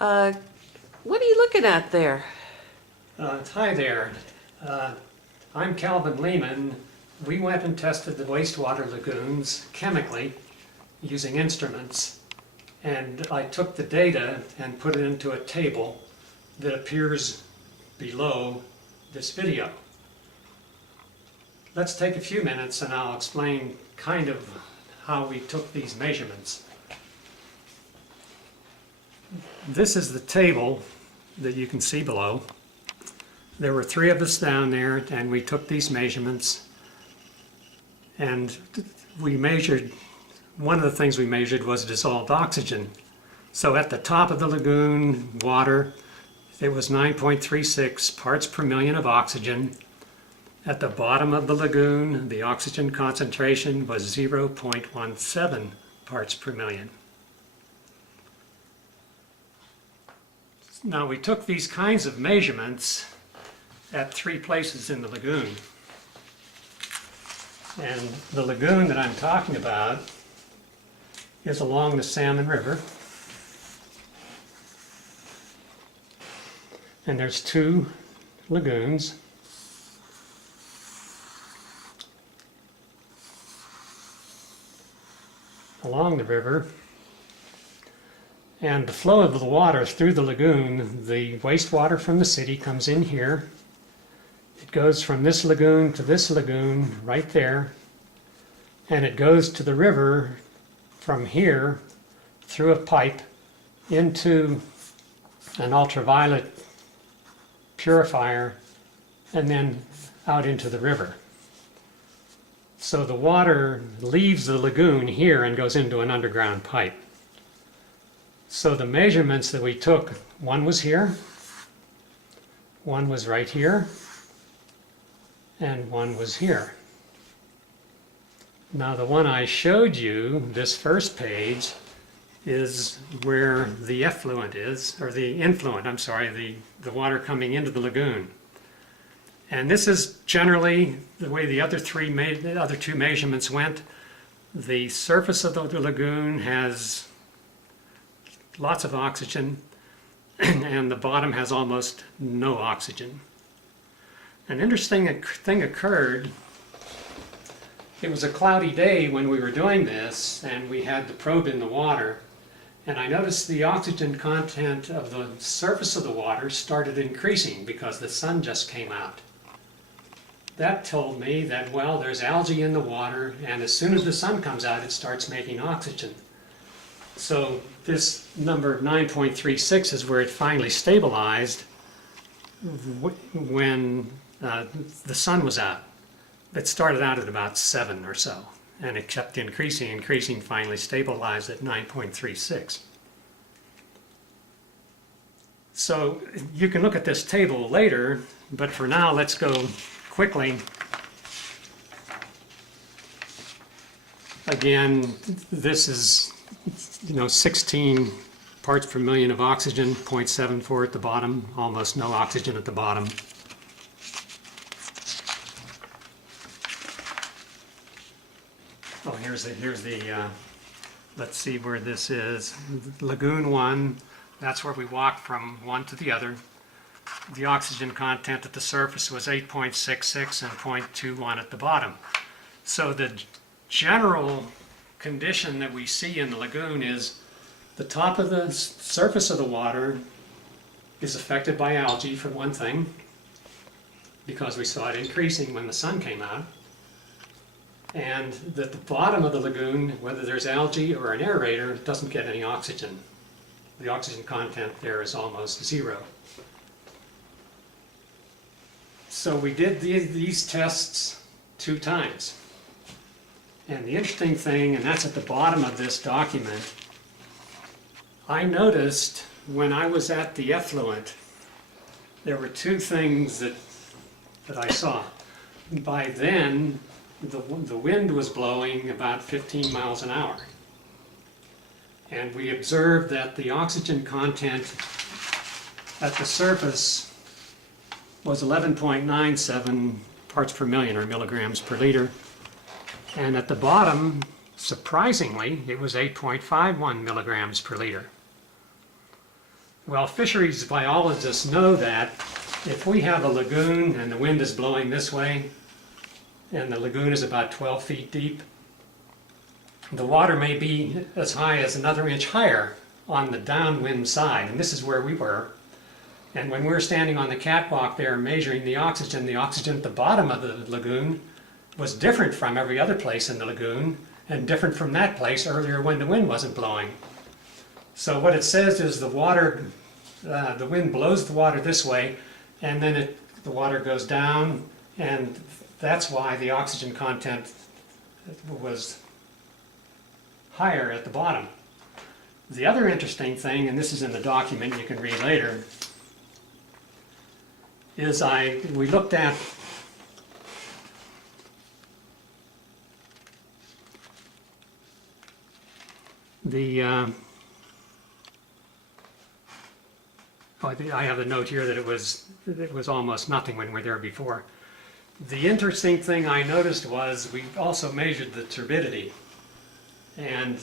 Uh, what are you looking at there? Hi there. I'm Calvin Lehman. We went and tested the wastewater lagoons chemically using instruments, and I took the data and put it into a table that appears below this video. Let's take a few minutes and I'll explain kind of how we took these measurements. This is the table that you can see below. There were 3 of us down there, and we took these measurements, and we measured, one of the things we measured was dissolved oxygen. So at the top of the lagoon water, it was 9.36 parts per million of oxygen. At the bottom of the lagoon, the oxygen concentration was 0.17 parts per million. Now, we took these kinds of measurements at 3 places in the lagoon. And the lagoon that I'm talking about is along the Salmon River. And there's 2 lagoons. Along the river. And the flow of the water through the lagoon, the wastewater from the city comes in here. It goes from this lagoon to this lagoon right there, and it goes to the river from here through a pipe into an ultraviolet purifier and then out into the river. So the water leaves the lagoon here and goes into an underground pipe. So the measurements that we took, one was here, one was right here, and one was here. Now the one I showed you, this first page, is where the effluent is, or the influent, I'm sorry, the water coming into the lagoon. And this is generally the way the other 2 measurements went. The surface of the lagoon has lots of oxygen, and the bottom has almost no oxygen. An interesting thing occurred. It was a cloudy day when we were doing this, and we had the probe in the water, and I noticed the oxygen content of the surface of the water started increasing because the sun just came out. That told me that, well, there's algae in the water, and as soon as the sun comes out, it starts making oxygen. So this number 9.36 is where it finally stabilized when the sun was out. It started out at about 7 or so, and it kept increasing, finally stabilized at 9.36. So you can look at this table later, but for now let's go quickly. Again, this is 16 parts per million of oxygen, 0.74 at the bottom, almost no oxygen at the bottom. Oh, here's the let's see where this is. Lagoon 1, that's where we walked from one to the other. The oxygen content at the surface was 8.66 and 0.21 at the bottom. So the general condition that we see in the lagoon is the top of the surface of the water is affected by algae, for one thing, because we saw it increasing when the sun came out, and that the bottom of the lagoon, whether there's algae or an aerator, doesn't get any oxygen. The oxygen content there is almost 0. So we did these tests 2 times. And the interesting thing, and that's at the bottom of this document, I noticed when I was at the effluent, there were 2 things that I saw. By then, the wind was blowing about 15 miles an hour. And we observed that the oxygen content at the surface was 11.97 parts per million, or milligrams per liter. And at the bottom, surprisingly, it was 8.51 milligrams per liter. Well, fisheries biologists know that if we have a lagoon and the wind is blowing this way, and the lagoon is about 12 feet deep, the water may be as high as another inch higher on the downwind side, and this is where we were. And when we were standing on the catwalk there measuring the oxygen at the bottom of the lagoon was different from every other place in the lagoon, and different from that place earlier when the wind wasn't blowing. So what it says is the wind blows the water this way, and then the water goes down, and that's why the oxygen content was higher at the bottom. The other interesting thing, and this is in the document you can read later, is we looked at I have the note here that it was almost nothing when we were there before. The interesting thing I noticed was we also measured the turbidity, and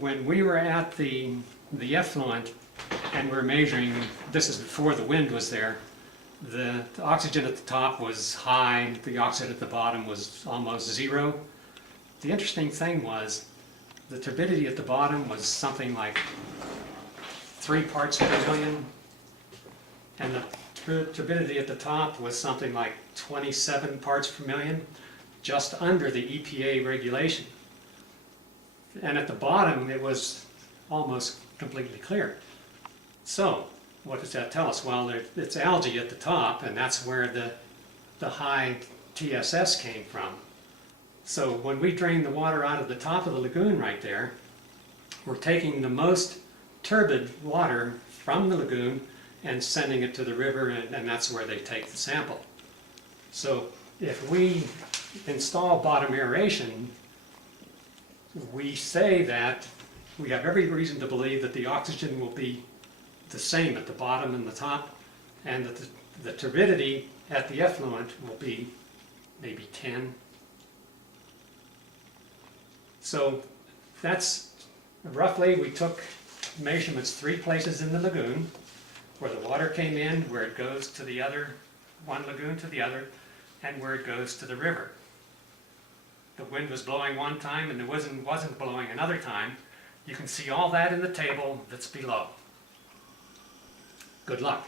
when we were at the effluent and we're measuring, this is before the wind was there, the oxygen at the top was high, the oxygen at the bottom was almost zero. The interesting thing was the turbidity at the bottom was something like 3 parts per million, and the turbidity at the top was something like 27 parts per million, just under the EPA regulation. And at the bottom it was almost completely clear. So what does that tell us? Well, it's algae at the top, and that's where the high TSS came from. So when we drain the water out of the top of the lagoon right there, we're taking the most turbid water from the lagoon and sending it to the river, and that's where they take the sample. So if we install bottom aeration, we say that we have every reason to believe that the oxygen will be the same at the bottom and the top, and that the turbidity at the effluent will be maybe 10. So that's roughly, we took measurements 3 places in the lagoon, where the water came in, where it goes to the other, one lagoon to the other, and where it goes to the river. The wind was blowing one time and it wasn't blowing another time. You can see all that in the table that's below. Good luck.